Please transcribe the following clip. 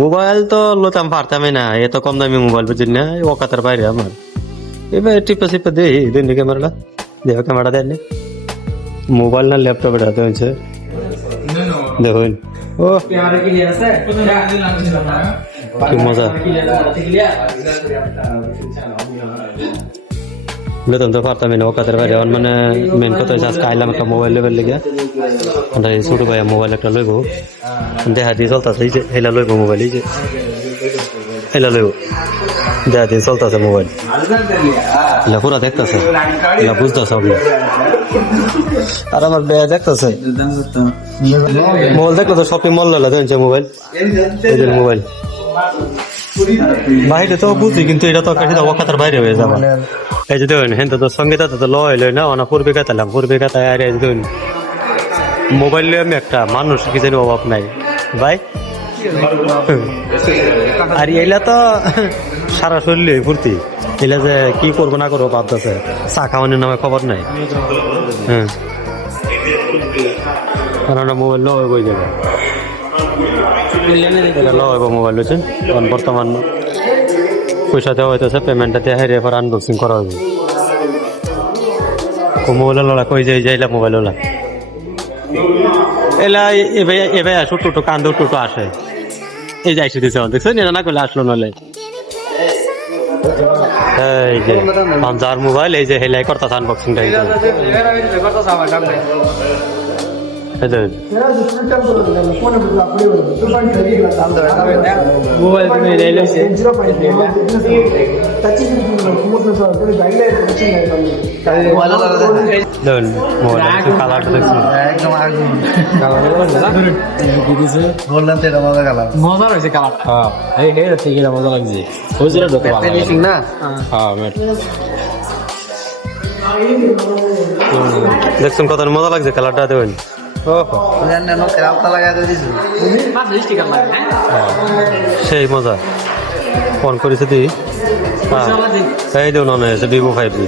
Mobile তো লতাম পারতামই না, এত কম দামি মোবাইল বুঝি না, ওকাতার বাইরে আমার। এবার টিপে চিপে দিই দিন ক্যামেরাটা, দেখো ক্যামেরা দেন মোবাইল না ল্যাপটপ এটা হয়েছে দেখুন। ও কি মজা, বেতন তো পারতামই না ওকাতের বাইরে। মানে মেন কথা হচ্ছে আজকে আইলাম একটা মোবাইল লেভেল লেগে, ছোট ভাইয়া মোবাইল একটা লইব, দেখা দিয়ে চলতেছে, এই যে হেলা লইব মোবাইল, এই যে হেলা লইব, দেখা দিয়ে চলতেছে মোবাইল, এলা পুরা দেখতেছে, এলা বুঝতেছে আপনি। আর আমার বেয়া দেখতেছে মোবাইল, দেখলো তো শপিং মল লালা দেখছে মোবাইল, এই যে মোবাইল বাইরে তো বুঝি, কিন্তু এটা তো ওকাতার বাইরে হয়ে যাবে। এই যে দেখুন হেন তো সঙ্গীতা তো লয় লই না, অনা পূর্বে কাতালাম, পূর্বে কাতায় আর এই দেখুন মোবাইল লই আমি একটা মানুষ কি জানি অভাব নাই ভাই। আর এলা তো সারা শরীরে ফুর্তি, এলা যে কি করবো না করবো ভাবতেছে, চা খাওয়ানোর নামে খবর নাই। হ্যাঁ কারণ মোবাইল লয় বই যাবে, এটা লইব মোবাইল হচ্ছে বর্তমান পয়সা দেওয়া হইতেছে, পেমেন্টটা দিয়ে হেরে এবার আনবক্সিং করা হবে। মোবাইল লোলা কই যাইলা মোবাইল ওলা এলা এবার আসো টোটো কান্দো টোটো আসে, এই যাইছে দিছে দেখছেন, এটা না করলে আসলো নলে। এই যে যার মোবাইল এই যে হেলাই করতেছে আনবক্সিংটা, মজা হয়েছে কালারটা, মজা লাগছে দেখছেন কত মজা লাগছে কালারটা দেবেন। সেই মজা ফোন করেছে তুই এই দেব না, Vivo 5G